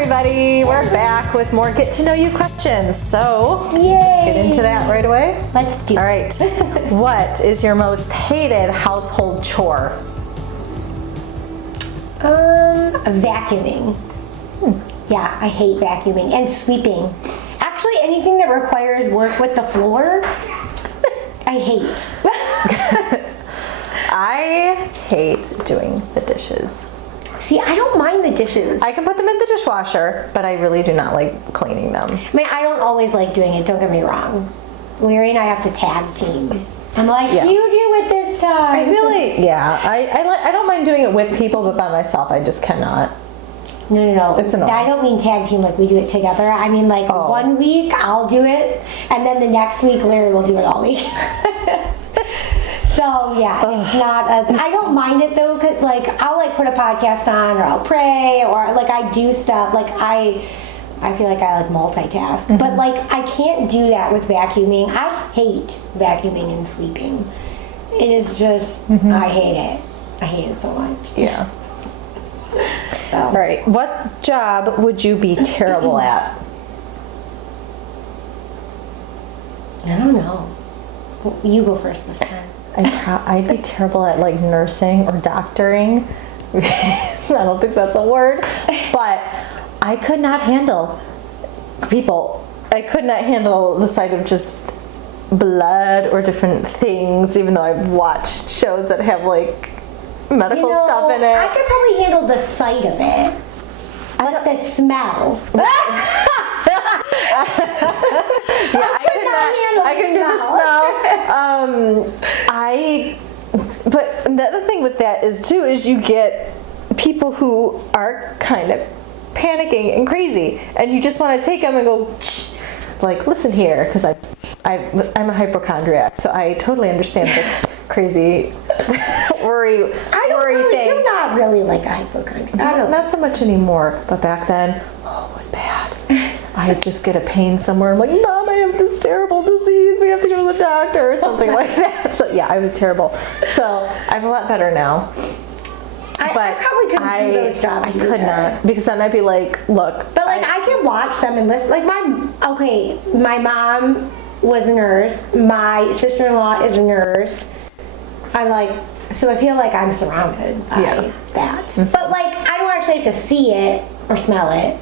everybody. We're back with more get to know you questions. So, Yay. Let's get into that right away. Let's do it. All right. What is your most hated household chore? Vacuuming. Yeah, I hate vacuuming and sweeping. Actually, anything that requires work with the floor, I hate. I hate doing the dishes. See, I don't mind the dishes. I can put them in the dishwasher, but I really do not like cleaning them. I mean, I don't always like doing it, don't get me wrong. Larry and I have to tag team. I'm like, Yeah. you do it this time. I feel like, yeah, I don't mind doing it with people, but by myself, I just cannot. No. It's annoying. I don't mean tag team like we do it together. I mean like 1 week I'll do it, and then the next week Larry will do it all week. So yeah, it's not. I don't mind it though, cause like I'll like put a podcast on, or I'll pray, or like I do stuff. Like I feel like I like multitask, but like I can't do that with vacuuming. I hate vacuuming and sweeping. It is just I hate it. I hate it so much. Yeah. So. All right. What job would you be terrible at? I don't know. You go first this time. I'd be terrible at like nursing or doctoring. I don't think that's a word, but I could not handle people. I could not handle the sight of just blood or different things, even though I've watched shows that have like medical stuff in it. I could probably handle the sight of it, but the smell. I can do the smell. But the other thing with that is you get people who are kind of panicking and crazy, and you just want to take them and go, like, listen here, because I'm a hypochondriac, so I totally understand the crazy worry thing. You're not really like a hypochondriac. Not so much anymore, but back then, it was bad. I'd just get a pain somewhere. I'm like, Mom, I have this terrible disease. We have to go to the doctor or something like that. So yeah, I was terrible. So I'm a lot better now. I probably couldn't do those jobs. I could not, because then I'd be like, look. But like I can watch them and listen. Like my mom was a nurse. My sister-in-law is a nurse. So I feel like I'm surrounded by that. Mm-hmm. But like I don't actually have to see it or smell it.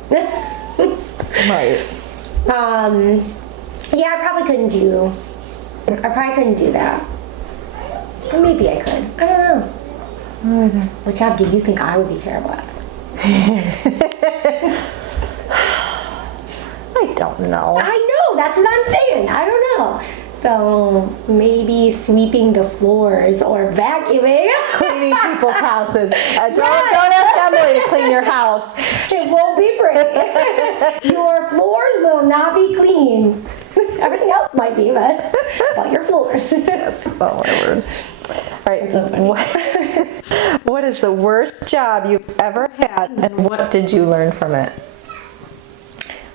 Right. Yeah, I probably couldn't do that. Or maybe I could. I don't know. What job do you think I would be terrible at? I don't know. I know, that's what I'm saying. I don't know. So maybe sweeping the floors or vacuuming. Cleaning people's houses. Don't ask Emily to clean your house. It won't be pretty. Your floors will not be clean. Everything else might be, but your floors. Yes. Oh my word. All right. What is the worst job you've ever had, and what did you learn from it?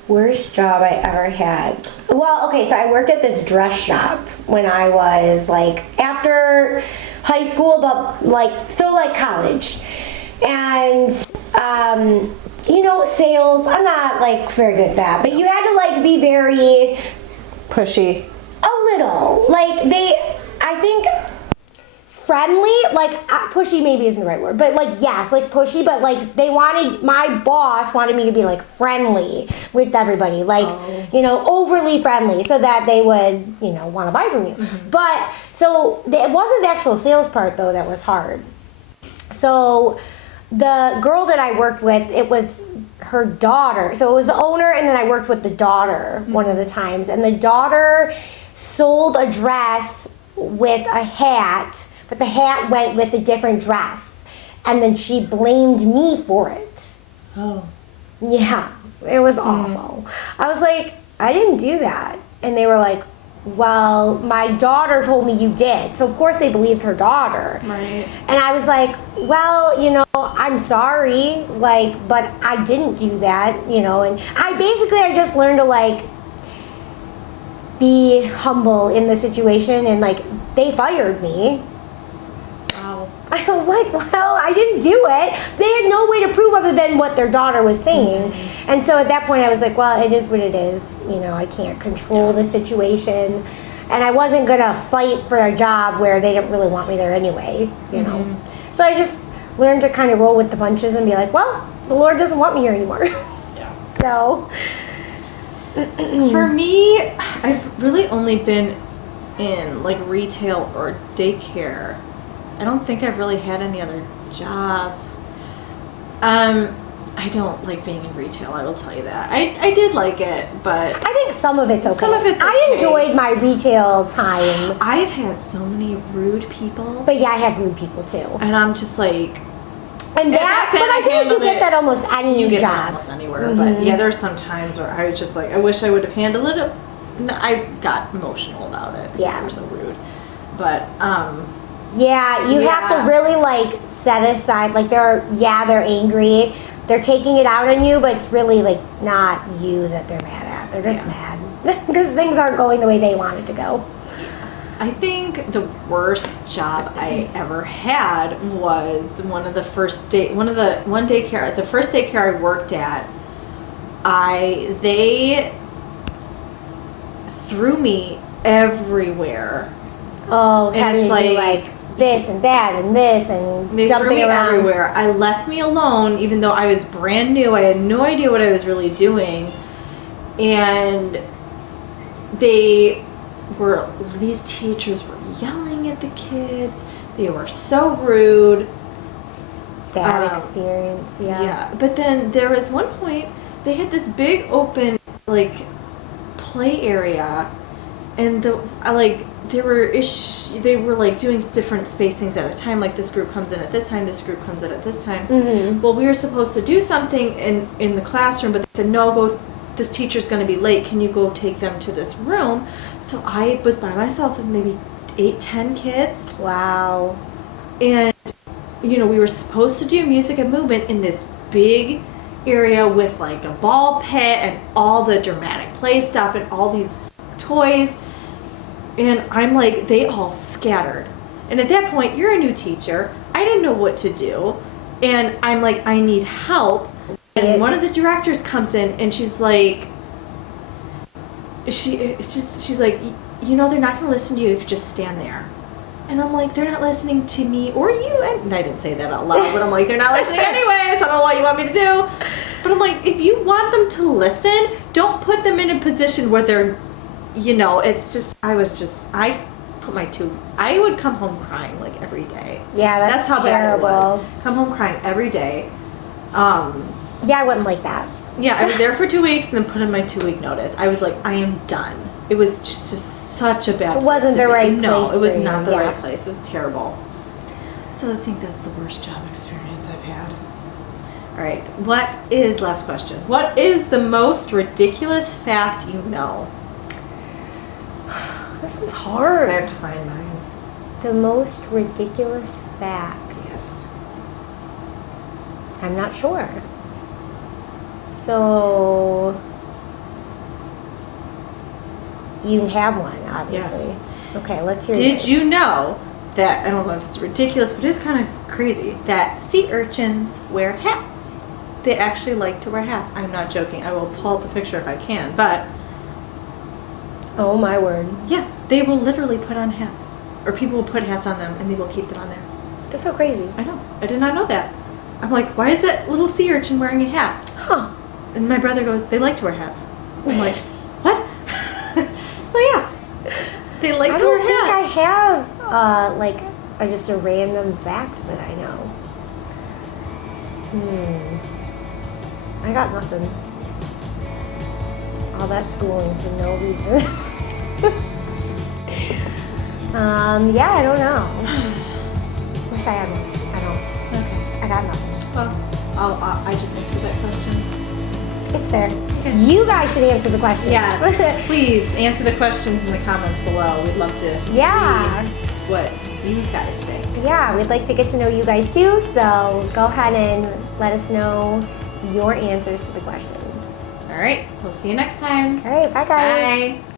Worst job I ever had. Well, okay, so I worked at this dress shop when I was like after high school, but like still like college. And sales, I'm not like very good at that, but you had to like be very pushy. A little. Like I think friendly, like pushy maybe isn't the right word, but like yes, like pushy, but like my boss wanted me to be like friendly with everybody, like overly friendly, so that they would want to buy from you. Mm-hmm. But so it wasn't the actual sales part though that was hard. So the girl that I worked with, it was her daughter. So it was the owner, and then I worked with the daughter one of the times, and the daughter sold a dress with a hat, but the hat went with a different dress, and then she blamed me for it. Oh. Yeah, it was awful. I was like, I didn't do that. And they were like, well, my daughter told me you did. So of course they believed her daughter. Right. And I was like, well, I'm sorry, but I didn't do that, and I just learned to be humble in the situation, and they fired me. Wow. I was like, well, I didn't do it. They had no way to prove other than what their daughter was saying. And so at that point, I was like, well, it is what it is. You know, I can't control the situation. And I wasn't going to fight for a job where they didn't really want me there anyway, you know. So I just learned to kind of roll with the punches and be like, well, the Lord doesn't want me here anymore. Yeah. So, For me, I've really only been in like retail or daycare. I don't think I've really had any other jobs. I don't like being in retail, I will tell you that. I did like it, but I think some of it's okay. Some of it's I okay. enjoyed my retail time. I've had so many rude people, But yeah, I had rude people too. and I'm just like, And back that, then but I I feel like you handled get it- that almost any you get that job. almost anywhere. But yeah, there's some times where I was just like, I wish I would have handled it. I got emotional about it. 'Cause Yeah. they were so rude. But Yeah, you have Yeah. to really like set aside, like they're angry. They're taking it out on you, but it's really like not you that they're mad at. They're just Yeah. mad because things aren't going the way they want it to go. I think the worst job I ever had was one first daycare. The first daycare I worked at, they threw me everywhere. Oh, And having it's to do like- like this and that and this and They jumping threw me around. everywhere. I left me alone, even though I was brand new. I had no idea what I was really doing, and these teachers were yelling at the kids. They were so rude. That Um, experience, yeah. Yeah, but then there was one point they had this big open like play area, and they were like doing different spacings at a time. Like this group comes in at this time, this group comes in at this time. Mm-hmm. Well, we were supposed to do something in the classroom, but they said no, go. This teacher's going to be late. Can you go take them to this room? So I was by myself with maybe 8-10 kids. Wow. And, we were supposed to do music and movement in this big area with like a ball pit and all the dramatic play stuff and all these toys. And I'm like, they all scattered. And at that point, you're a new teacher. I didn't know what to do. And I'm like, I need help. And one of the directors comes in and she's like, she's like, they're not going to listen to you if you just stand there. And I'm like, they're not listening to me or you. And I didn't say that out loud, but I'm like, they're not listening anyways. I don't know what you want me to do. But I'm like, if you want them to listen, don't put them in a position where they're, it's just, I would come home crying like every day. Yeah, that's how terrible. bad it was. Come home crying every day. Yeah, I wouldn't like that. Yeah, I was there for 2 weeks and then put in my 2-week notice. I was like, I am done. It was just such a bad place. It wasn't to the be. right No, place it was for you, not the yeah. right place. It was terrible. So I think that's the worst job experience I've had. All right, last question. What is the most ridiculous fact you know? This one's I hard. have to find mine. The most ridiculous fact. Yes. I'm not sure. So you can have one, obviously. Yes. Okay, let's hear Did yours. you know that, I don't know if it's ridiculous, but it's kind of crazy, that sea urchins wear hats? They actually like to wear hats. I'm not joking. I will pull up the picture if I can, but Oh my word. yeah, they will literally put on hats. Or people will put hats on them and they will keep them on there. That's so crazy. I know. I did not know that. I'm like, why is that little sea urchin wearing a hat? Huh. And my brother goes, they like to wear hats. I'm like, what? So yeah, they like I to wear don't think I hats. have just a random fact that I know. I got nothing. All that schooling for no reason. Yeah, I don't know. Wish I had one. I don't. Okay. I got nothing. Well, I just answered that question. It's fair. You guys should answer the question. Yes. Please answer the questions in the comments below. We'd love to Yeah. read what you guys think. Yeah, we'd like to get to know you guys too, so go ahead and let us know your answers to the questions. All right. We'll see you next time. All right, bye guys. Bye.